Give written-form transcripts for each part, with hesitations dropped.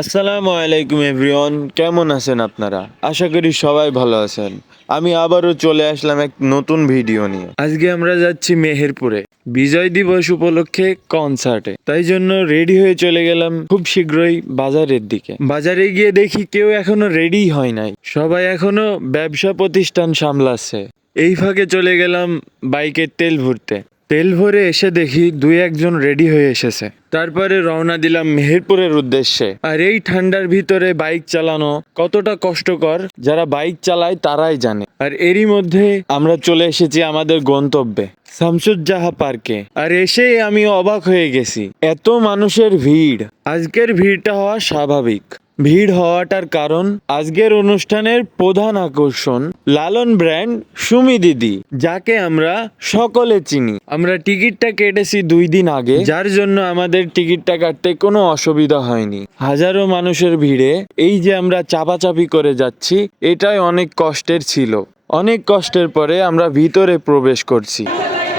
আসসালামু আলাইকুম এভরিওয়ান, কেমন আছেন আপনারা? আশা করি সবাই ভালো আছেন। আমি আবারও চলে আসলাম এক নতুন ভিডিও নিয়ে। আজকে আমরা যাচ্ছি মেহেরপুরে বিজয় দিবস উপলক্ষে কনসার্টে, তাই জন্য রেডি হয়ে চলে গেলাম খুব শীঘ্রই বাজারের দিকে। বাজারে গিয়ে দেখি কেউ এখনো রেডি হয় নাই, সবাই এখনো ব্যবসা প্রতিষ্ঠান সামলাচ্ছে। এই ফাঁকে চলে গেলাম বাইকের তেল ভরতে। তেল ভরে এসে দেখি দুই একজন রেডি হয়ে এসেছে। তারপরে রওনা দিলাম মেহেরপুরের উদ্দেশ্যে। আর এই ঠান্ডার ভিতরে বাইক চালানো কতটা কষ্টকর যারা বাইক চালায় তারাই জানে। আর এরই মধ্যে আমরা চলে এসেছি আমাদের গন্তব্যে শামসুজ্জাহা পার্কে। আর এসেই আমি অবাক হয়ে গেছি, এত মানুষের ভিড়। আজকের ভিড়টা হওয়া স্বাভাবিক। ভিড় হওয়াটার কারণ আজকের অনুষ্ঠানের প্রধান আকর্ষণ লালন ব্র্যান্ড সুমি দিদি, যাকে আমরা সকলে চিনি। আমরা টিকিটটা কেটেছি 2 দিন আগে, যার জন্য আমাদের টিকিটটা কাটতে কোনো অসুবিধা হয়নি। হাজারো মানুষের ভিড়ে এই যে আমরা চাপাচাপি করে যাচ্ছি, এটাই অনেক কষ্টের ছিল। অনেক কষ্টের পরে আমরা ভিতরে প্রবেশ করছি।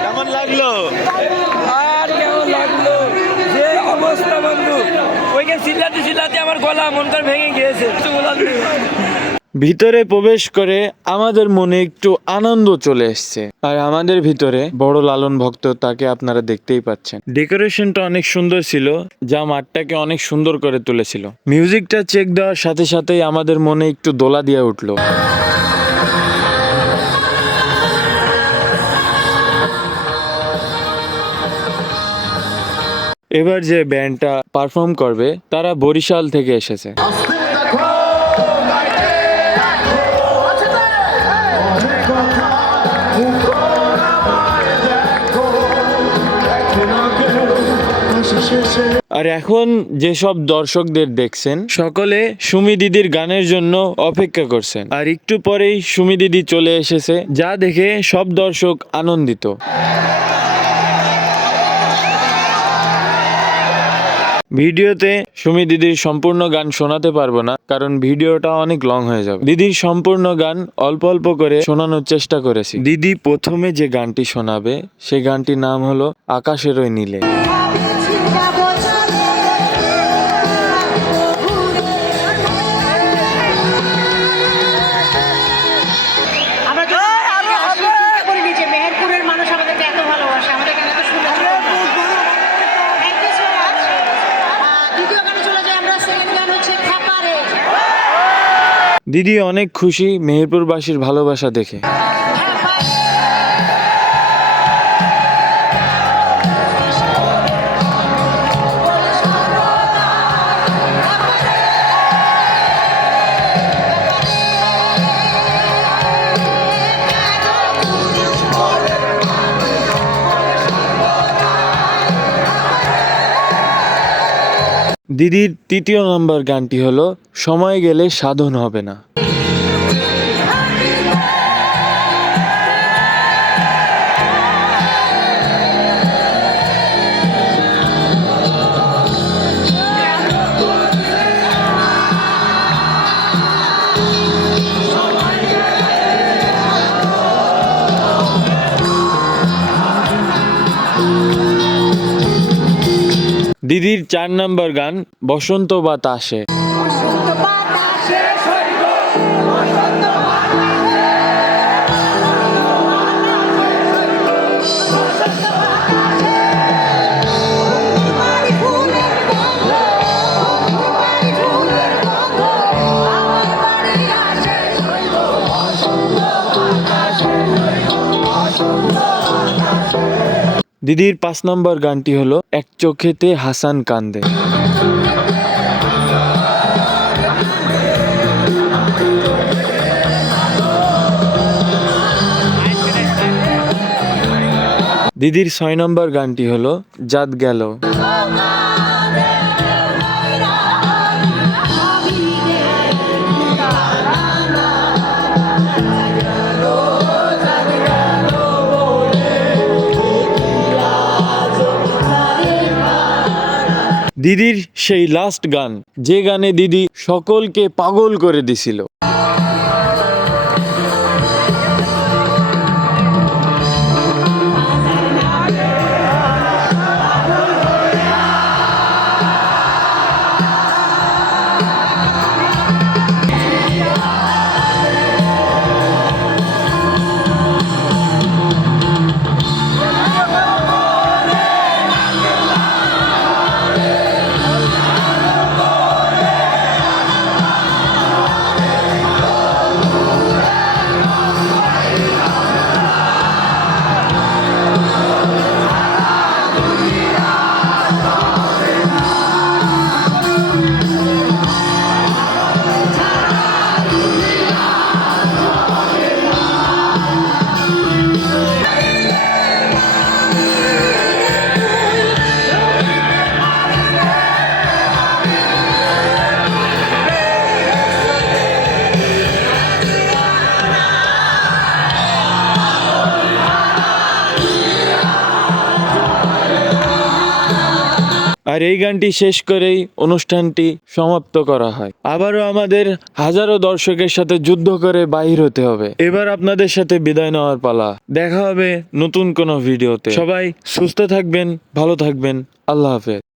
কেমন লাগলো? আর কেমন লাগলো, যে অবস্থা বন্ধু, ওইখানে চিল্লাতে চিল্লাতে আমার গলা মন করে ভেঙে গিয়েছে। ভিতরে প্রবেশ করে আমাদের মনে একটু আনন্দ চলে এসছে। আর আমাদের ভিতরে বড় লালন ভক্ত, তাকে আপনারা দেখতেই পাচ্ছেন। ডেকোরেশনটা অনেক সুন্দর ছিল, যা মাঠটাকে অনেক সুন্দর করে তুলেছিল। মিউজিকটা চেক দেওয়ার সাথে সাথেই আমাদের মনে একটু দোলা দিয়ে উঠলো। এবার যে ব্যান্ডটা পারফর্ম করবে তারা বরিশাল থেকে এসেছে। আর এখন যেসব দর্শকদের দেখছেন, সকলে সুমি দিদির গানের জন্য অপেক্ষা করছেন। আর একটু পরেই সুমি দিদি চলে এসেছে, যা দেখে সব দর্শক আনন্দিত। ভিডিওতে সুমি দিদির সম্পূর্ণ গান শোনাতে পারবো না, কারণ ভিডিওটা অনেক লং হয়ে যাবে। দিদির সম্পূর্ণ গান অল্প অল্প করে শোনানোর চেষ্টা করেছি। দিদি প্রথমে যে গানটি শোনাবে সেই গানটির নাম হলো আকাশের ওই নীলে। দিদি অনেক খুশি মেহেরপুরবাসীর ভালোবাসা দেখে। দিদির 3য় নম্বর গানটি হলো সময় গেলে সাধন হবে না। দিদির 4 নম্বর গান বসন্ত বাতাসে। দিদির 5 নম্বর গানটি হলো এক চোখেতে হাসান কান্দে। দিদির 6 নম্বর গানটি হলো জাত গেল। দিদির সেই লাস্ট গান, যে গানে দিদি সকলকে পাগল করে দিছিল। আর এই গানটি শেষ করেই অনুষ্ঠানটি সমাপ্ত করা হয়। আবারও আমাদের হাজারো দর্শকের সাথে যুদ্ধ করে বাহির হতে হবে। এবার আপনাদের সাথে বিদায় নেওয়ার পালা। দেখা হবে নতুন কোনো ভিডিওতে। সবাই সুস্থ থাকবেন, ভালো থাকবেন। আল্লাহ হাফেজ।